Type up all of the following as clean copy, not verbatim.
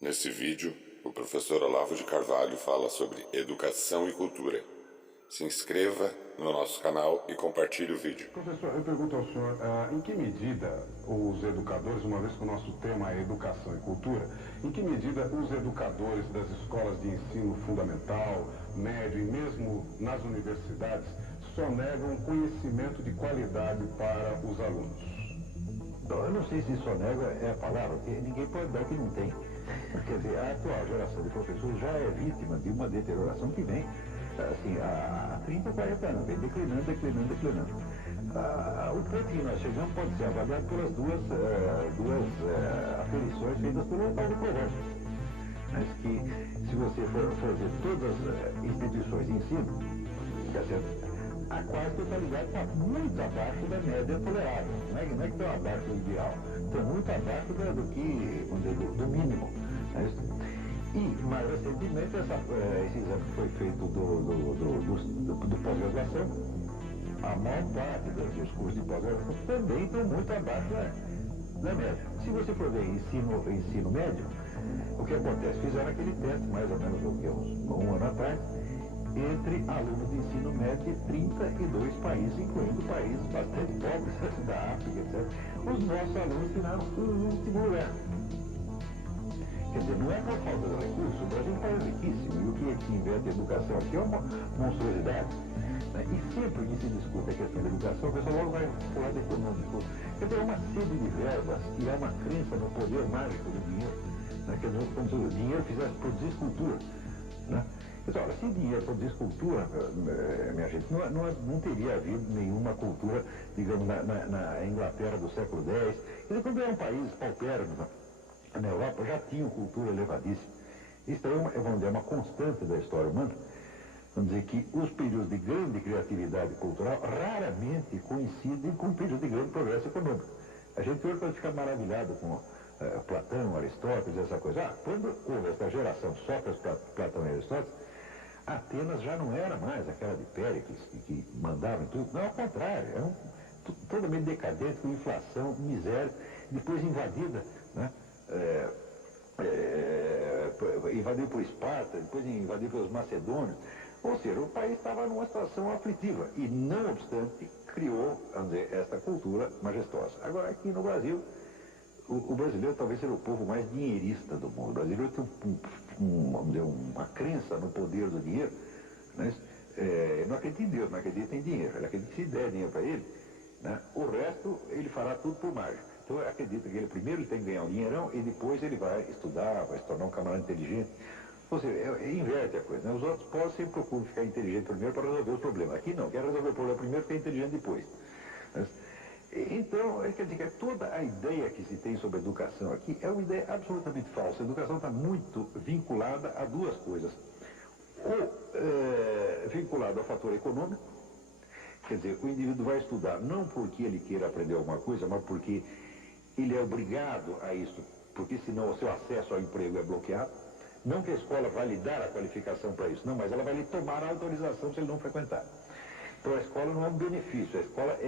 Nesse vídeo, o professor Olavo de Carvalho fala sobre educação e cultura. Se inscreva no nosso canal e compartilhe o vídeo. Professor, eu pergunto ao senhor, em que medida os educadores, uma vez que o nosso tema é educação e cultura, em que medida os educadores das escolas de ensino fundamental, médio e mesmo nas universidades sonegam conhecimento de qualidade para os alunos? Bom, eu não sei se sonega é a palavra, porque ninguém pode dar o que não tem. Quer dizer, a atual geração de professores já é vítima de uma deterioração que vem assim, há 30, 40 anos, vem declinando. O ponto que nós chegamos pode ser avaliado pelas duas aferições feitas pelo Paulo Provérbios. Mas que, se você for ver todas as instituições de ensino, tá certo? A quase totalidade está muito abaixo da média tolerável. Não é que estão abaixo do ideal, estão muito abaixo do que, vamos dizer, do mínimo. E, mais recentemente, esse exame que foi feito do pós-graduação, a maior parte dos cursos de pós-graduação também estão muito abaixo da média. Se você for ver ensino médio, o que acontece? Fizeram aquele teste, mais ou menos um ano atrás, entre alunos de ensino médio de 32 países, incluindo países bastante pobres da África, etc. Os nossos alunos tiraram o último lugar. Quer dizer, não é por falta de recursos, o Brasil é um país riquíssimo, e o que inverte a educação aqui é uma monstruosidade. E sempre que se discute a questão da educação, o pessoal logo vai para o lado econômico. Quer dizer, é uma sede de verbas e há uma crença no poder mágico do dinheiro. Quer dizer, como se o dinheiro fizesse produzir escultura. Então, se dinheiro produzisse cultura, minha gente, não teria havido nenhuma cultura, digamos, na Inglaterra do século X. Quer dizer, quando é um país paupérrimo, na Europa já tinham cultura elevadíssima. Isso é vamos dizer, uma constante da história humana. Vamos dizer que os períodos de grande criatividade cultural raramente coincidem com períodos de grande progresso econômico. A gente hoje pode ficar maravilhado com Platão, Aristóteles, essa coisa. Quando houve essa geração de Sócrates, Platão e Aristóteles, Atenas já não era mais aquela de Péricles que mandava em tudo. Não, ao contrário, era totalmente decadente, com inflação, miséria, depois invadida, né? Invadido por Esparta, depois invadido pelos macedônios. Ou seja, o país estava numa situação aflitiva e, não obstante, criou, vamos dizer, esta cultura majestosa. Agora, aqui no Brasil, o brasileiro talvez seja o povo mais dinheirista do mundo. O brasileiro tem vamos dizer, uma crença no poder do dinheiro. Né? Não acredita em Deus, não acredita em dinheiro. Ele acredita que se der dinheiro para ele, né? O resto ele fará tudo por mágica. Então ele acredita que ele primeiro tem que ganhar um dinheirão e depois ele vai estudar, vai se tornar um camarada inteligente. Ou seja, inverte a coisa. Né? Os outros povos sempre procuram ficar inteligente primeiro para resolver os problemas. Aqui não, quer resolver o problema primeiro, ficar inteligente depois. Né? Então, quer dizer que toda a ideia que se tem sobre a educação aqui é uma ideia absolutamente falsa. A educação está muito vinculada a duas coisas. Ou vinculada ao fator econômico, quer dizer, o indivíduo vai estudar não porque ele queira aprender alguma coisa, mas porque ele é obrigado a isso, porque senão o seu acesso ao emprego é bloqueado. Não que a escola vai lhe dar a qualificação para isso, não, mas ela vai lhe tomar a autorização se ele não frequentar. Então a escola não é um benefício, a escola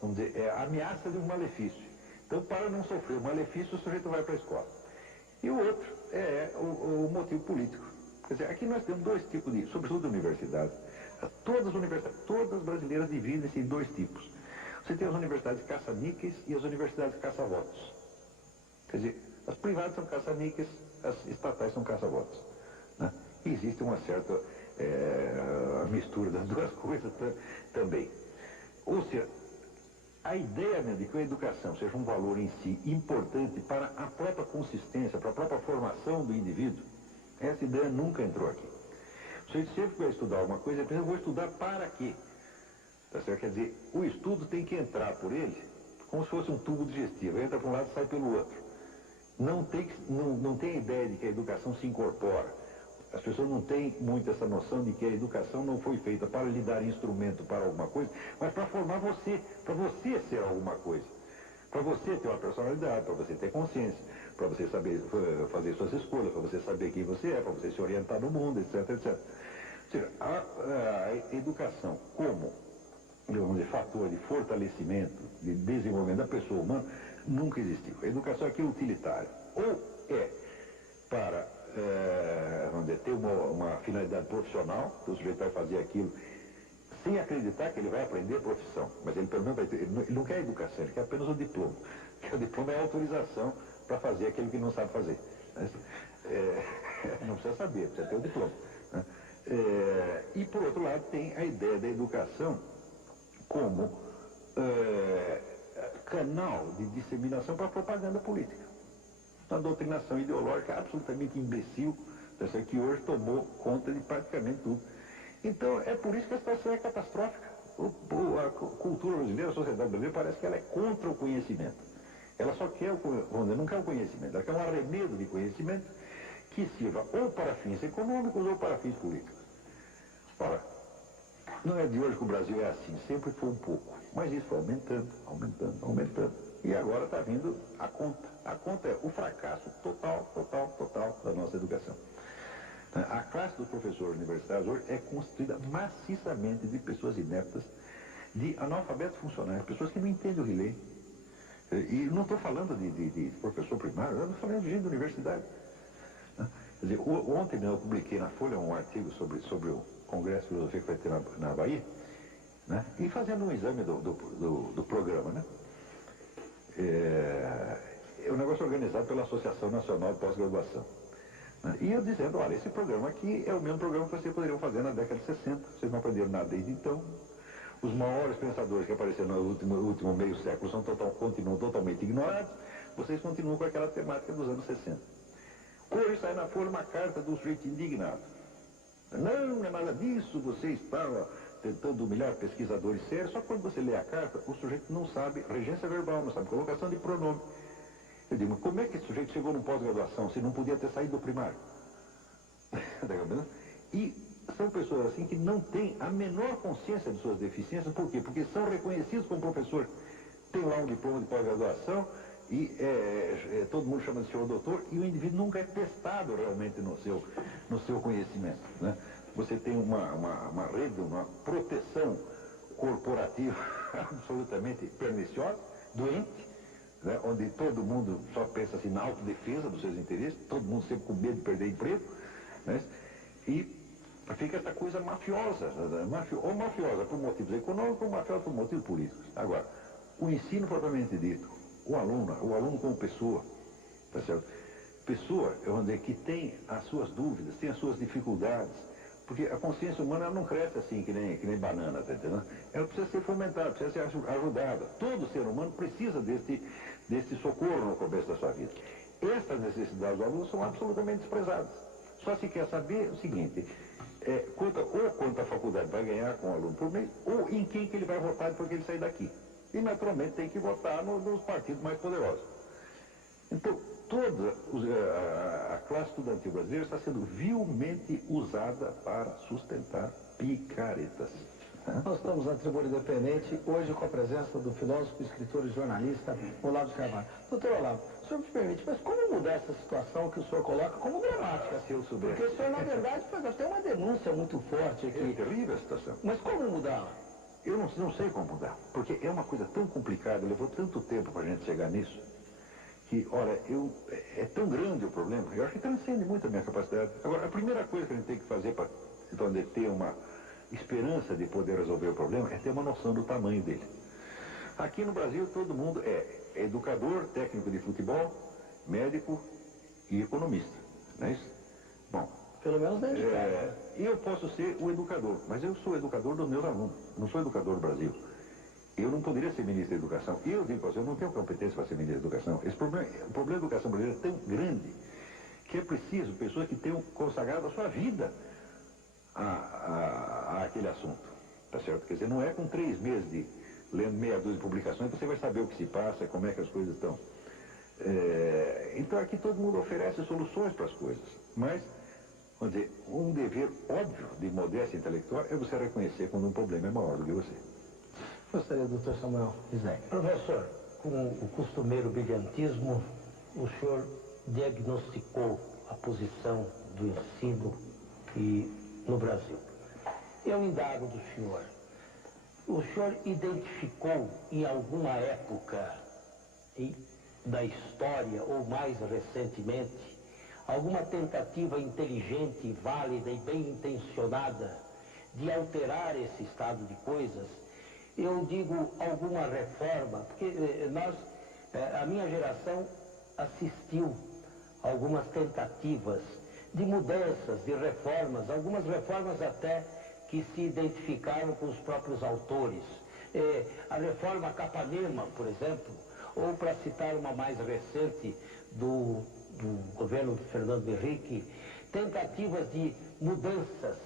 vamos dizer, é a ameaça de um malefício. Então, para não sofrer o malefício, o sujeito vai para a escola. E o outro é o motivo político. Quer dizer, aqui nós temos dois tipos de, sobretudo universidades. Todas as universidades, todas brasileiras dividem-se em dois tipos. Você tem as universidades caça-níqueis e as universidades caça-votos. Quer dizer, as privadas são caça-níqueis, as estatais são caça-votos. Né? E existe uma certa mistura das duas coisas também. Ou seja, a ideia de que a educação seja um valor em si importante para a própria consistência, para a própria formação do indivíduo, essa ideia nunca entrou aqui. Você sempre vai estudar alguma coisa, ele pensa, eu vou estudar para quê? Tá certo? Quer dizer, o estudo tem que entrar por ele como se fosse um tubo digestivo. Entra por um lado e sai pelo outro. Não tem a ideia de que a educação se incorpora. As pessoas não têm muito essa noção de que a educação não foi feita para lhe dar instrumento para alguma coisa, mas para formar você, para você ser alguma coisa. Para você ter uma personalidade, para você ter consciência, para você saber fazer suas escolhas, para você saber quem você é, para você se orientar no mundo, etc, etc. Ou seja, a educação como, vamos dizer, fator de fortalecimento, de desenvolvimento da pessoa humana, nunca existiu. A educação aqui é utilitária. Ou é para uma finalidade profissional, que o sujeito vai fazer aquilo sem acreditar que ele vai aprender a profissão. Mas ele pelo menos vai ter, ele não quer educação, ele quer apenas o diploma. Porque o diploma é a autorização para fazer aquilo que não sabe fazer. Não precisa saber, precisa ter o diploma. Né? E por outro lado tem a ideia da educação como canal de disseminação para a propaganda política. Uma doutrinação ideológica absolutamente imbecil, que hoje tomou conta de praticamente tudo. Então é por isso que a situação é catastrófica. A cultura brasileira, a sociedade brasileira, parece que ela é contra o conhecimento. Ela só quer não quer o conhecimento, ela quer um arremedo de conhecimento que sirva ou para fins econômicos ou para fins políticos. Ora, não é de hoje que o Brasil é assim, sempre foi um pouco. Mas isso foi aumentando, aumentando, aumentando. E agora está vindo a conta. A conta é o fracasso total da nossa educação. A classe dos professores universitários hoje é constituída maciçamente de pessoas ineptas, de analfabetos funcionais, pessoas que não entendem o que lê. E não estou falando de professor primário, eu estou falando de gente da universidade. Quer dizer, ontem eu publiquei na Folha um artigo sobre o Congresso de Filosofia que vai ter na Bahia, né? E fazendo um exame do programa, né? É um negócio organizado pela Associação Nacional de Pós-Graduação. Né? E eu dizendo, olha, esse programa aqui é o mesmo programa que vocês poderiam fazer na década de 60, vocês não aprenderam nada desde então. Os maiores pensadores que apareceram no último meio século continuam totalmente ignorados, vocês continuam com aquela temática dos anos 60. Hoje sai na Folha uma carta do sujeito indignado. Não é nada disso, você estava tentando humilhar pesquisadores sérios, só que quando você lê a carta, o sujeito não sabe regência verbal, não sabe colocação de pronome. Eu digo, mas como é que esse sujeito chegou num pós-graduação se não podia ter saído do primário? E são pessoas assim que não têm a menor consciência de suas deficiências. Por quê? Porque são reconhecidos como professor. Tem lá um diploma de pós-graduação e todo mundo chama de senhor doutor e o indivíduo nunca é testado realmente no seu conhecimento. Né? Você tem uma rede, uma proteção corporativa absolutamente perniciosa, doente, né? Onde todo mundo só pensa assim na autodefesa dos seus interesses, todo mundo sempre com medo de perder emprego, né? E fica essa coisa mafiosa, ou mafiosa por motivos econômicos, ou mafiosa por motivos políticos. Agora, o ensino propriamente dito, o aluno como pessoa, tá certo? Pessoa, eu vou dizer, que tem as suas dúvidas, tem as suas dificuldades, porque a consciência humana ela não cresce assim, que nem banana, tá entendendo? Ela precisa ser fomentada, precisa ser ajudada. Todo ser humano precisa desse socorro no começo da sua vida. Essas necessidades do aluno são absolutamente desprezadas. Só se quer saber o seguinte, quanto a faculdade vai ganhar com o aluno por mês, ou em quem que ele vai votar depois que ele sair daqui. E, naturalmente, tem que votar nos partidos mais poderosos. Então, toda a classe estudantil brasileira está sendo vilmente usada para sustentar picaretas. Nós estamos na Tribuna Independente, hoje com a presença do filósofo, escritor e jornalista Olavo de Carvalho. Doutor Olavo, o senhor me permite, mas como mudar essa situação que o senhor coloca como dramática? Se eu soubesse. Porque o senhor, na verdade, faz até uma denúncia muito forte aqui. É terrível a situação. Mas como mudá-la? Eu não sei como mudar, porque é uma coisa tão complicada, levou tanto tempo para a gente chegar nisso, que, olha, é tão grande o problema, eu acho que transcende muito a minha capacidade. Agora, a primeira coisa que a gente tem que fazer para ter uma esperança de poder resolver o problema é ter uma noção do tamanho dele. Aqui no Brasil, todo mundo é educador, técnico de futebol, médico e economista, não é isso? Bom, pelo menos dentro de casa. Eu posso ser o educador, mas eu sou educador dos meus alunos, não sou educador do Brasil. Eu não poderia ser ministro da Educação. Eu digo para você, eu não tenho competência para ser ministro da Educação. O problema da educação brasileira é tão grande que é preciso pessoas que tenham consagrado a sua vida a aquele assunto. Tá certo? Quer dizer, não é com 3 meses de lendo meia dúzia de publicações que você vai saber o que se passa, como é que as coisas estão. Então aqui todo mundo oferece soluções para as coisas, mas, vamos dizer, um dever óbvio de modéstia intelectual é você reconhecer quando um problema é maior do que você. Gostaria, doutor Samuel Isaac. Professor, com o costumeiro brilhantismo, o senhor diagnosticou a posição do ensino no Brasil. Eu indago do senhor. O senhor identificou em alguma época da história, ou mais recentemente, alguma tentativa inteligente, válida e bem intencionada de alterar esse estado de coisas, eu digo alguma reforma, porque a minha geração assistiu a algumas tentativas de mudanças, de reformas, algumas reformas até que se identificaram com os próprios autores. A reforma Capanema, por exemplo, ou para citar uma mais recente do governo de Fernando Henrique, tentativas de mudanças.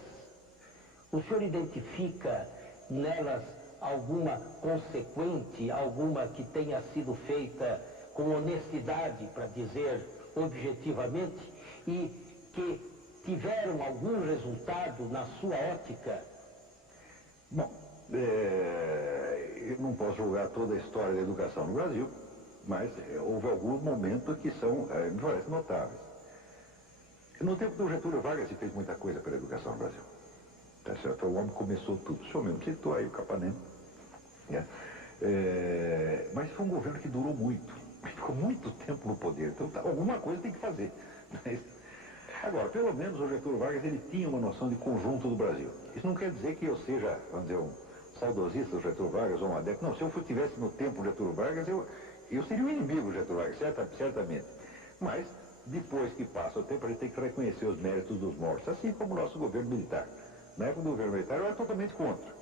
O senhor identifica nelas alguma consequente, alguma que tenha sido feita com honestidade, para dizer objetivamente, e que tiveram algum resultado na sua ótica? Bom, eu não posso julgar toda a história da educação no Brasil, mas houve alguns momentos que me parecem notáveis. No tempo do Getúlio Vargas se fez muita coisa pela educação no Brasil. Tá certo? O homem começou tudo. O senhor mesmo citou aí o Capanema. Né? Mas foi um governo que durou muito. Ficou muito tempo no poder. Então alguma coisa tem que fazer. Agora, pelo menos o Getúlio Vargas ele tinha uma noção de conjunto do Brasil. Isso não quer dizer que eu seja, vamos dizer, um saudosista do Getúlio Vargas ou um adepto. Não, se eu estivesse no tempo do Getúlio Vargas, eu seria o inimigo do Getúlio Vargas, certamente. Mas, depois que passa o tempo, a gente tem que reconhecer os méritos dos mortos, assim como o nosso governo militar. Na época do governo militar, eu era totalmente contra.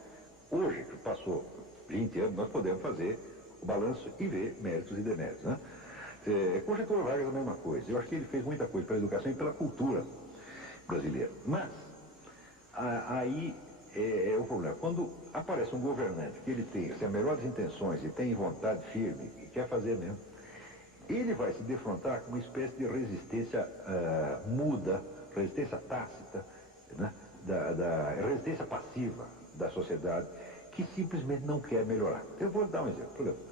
Hoje, que passou 20 anos, nós podemos fazer o balanço e ver méritos e deméritos, né? Com o Getúlio Vargas é a mesma coisa. Eu acho que ele fez muita coisa pela educação e pela cultura brasileira. Mas, aí é o problema. Quando aparece um governante que ele tem as melhores intenções e tem vontade firme e quer fazer mesmo, ele vai se defrontar com uma espécie de resistência muda, resistência tácita, né? Da resistência passiva da sociedade, que simplesmente não quer melhorar. Eu vou dar um exemplo. Por exemplo,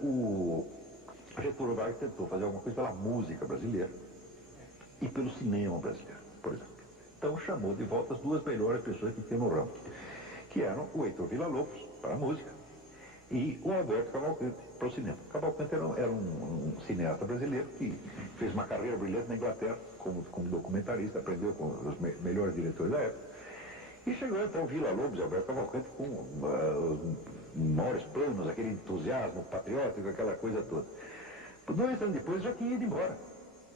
o Getúlio Vargas tentou fazer alguma coisa pela música brasileira e pelo cinema brasileiro, por exemplo. Então chamou de volta as duas melhores pessoas que tinha no ramo, que eram o Heitor Villa-Lobos, para a música, e o Alberto Cavalcante, para o cinema. Cavalcante era um cineasta brasileiro que fez uma carreira brilhante na Inglaterra, como documentarista, aprendeu com os melhores diretores da época. E chegou então o Villa-Lobos e Alberto Cavalcante com os maiores planos, aquele entusiasmo patriótico, aquela coisa toda. 2 anos depois já tinha ido embora.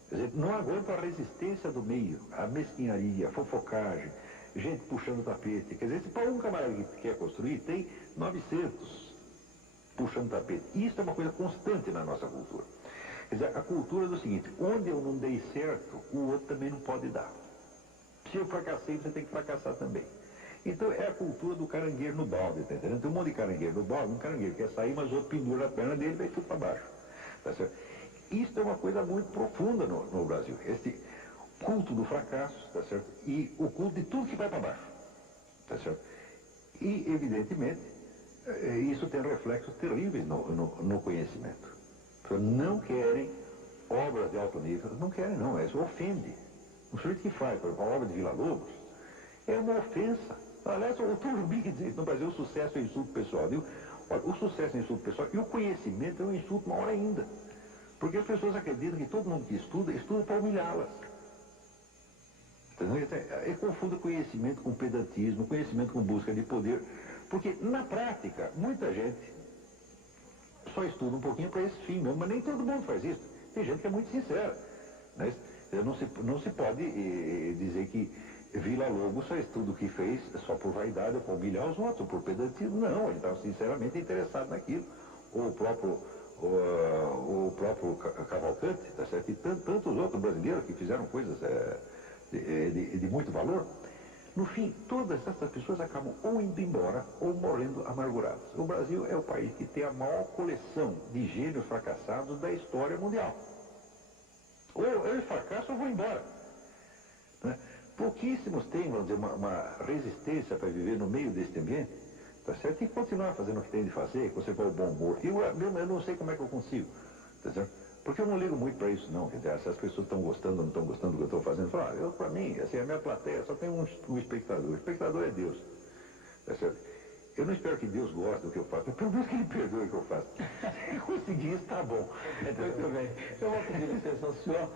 Quer dizer, não aguenta a resistência do meio, a mesquinharia, a fofocagem, gente puxando o tapete. Quer dizer, se para um camarada que quer construir, tem 900 puxando o tapete. Isso é uma coisa constante na nossa cultura. Quer dizer, a cultura é do seguinte: onde eu não dei certo, o outro também não pode dar. Se eu fracassei, você tem que fracassar também. Então é a cultura do caranguejo no balde, tá entendendo? Tem um monte de caranguejo no balde, um caranguejo quer sair, mas o outro pendura a perna dele e vai tudo para baixo. Tá certo? Isso é uma coisa muito profunda no Brasil. Esse culto do fracasso, tá certo? E o culto de tudo que vai para baixo. Tá certo? E, evidentemente, isso tem reflexos terríveis no conhecimento. As pessoas não querem obras de alto nível, não querem não, isso ofende. O sujeito que faz, por exemplo, a obra de Villa-Lobos é uma ofensa. Aliás, o Túlio Big diz no Brasil: o sucesso é insulto pessoal. Viu? Olha, o sucesso é insulto pessoal e o conhecimento é um insulto maior ainda. Porque as pessoas acreditam que todo mundo que estuda para humilhá-las. E confunde conhecimento com pedantismo, conhecimento com busca de poder. Porque, na prática, muita gente só estuda um pouquinho para esse fim mesmo, mas nem todo mundo faz isso. Tem gente que é muito sincera. Né? Não se pode dizer que Villa-Lobos só estuda o que fez só por vaidade, ou para humilhar os outros, ou por pedantismo. Não, ele estava sinceramente interessado naquilo. Ou o próprio Cavalcante, tá certo? E tantos outros brasileiros que fizeram coisas de muito valor. No fim, todas essas pessoas acabam ou indo embora ou morrendo amarguradas. O Brasil é o país que tem a maior coleção de gênios fracassados da história mundial. Ou eu fracasso ou vou embora. Né? Pouquíssimos têm, vamos dizer, uma resistência para viver no meio deste ambiente, tá certo? E continuar fazendo o que tem de fazer, conservar o bom humor. Eu não sei como é que eu consigo, tá certo? Porque eu não ligo muito para isso, não. Quer dizer, se as pessoas estão gostando ou não estão gostando do que eu estou fazendo, para mim, assim, a minha plateia só tem um espectador. O espectador é Deus, tá certo? Eu não espero que Deus goste do que eu faço, mas pelo menos que Ele perdoe o que eu faço. Se conseguir isso, tá bom. Muito bem. Eu vou pedir licença ao senhor.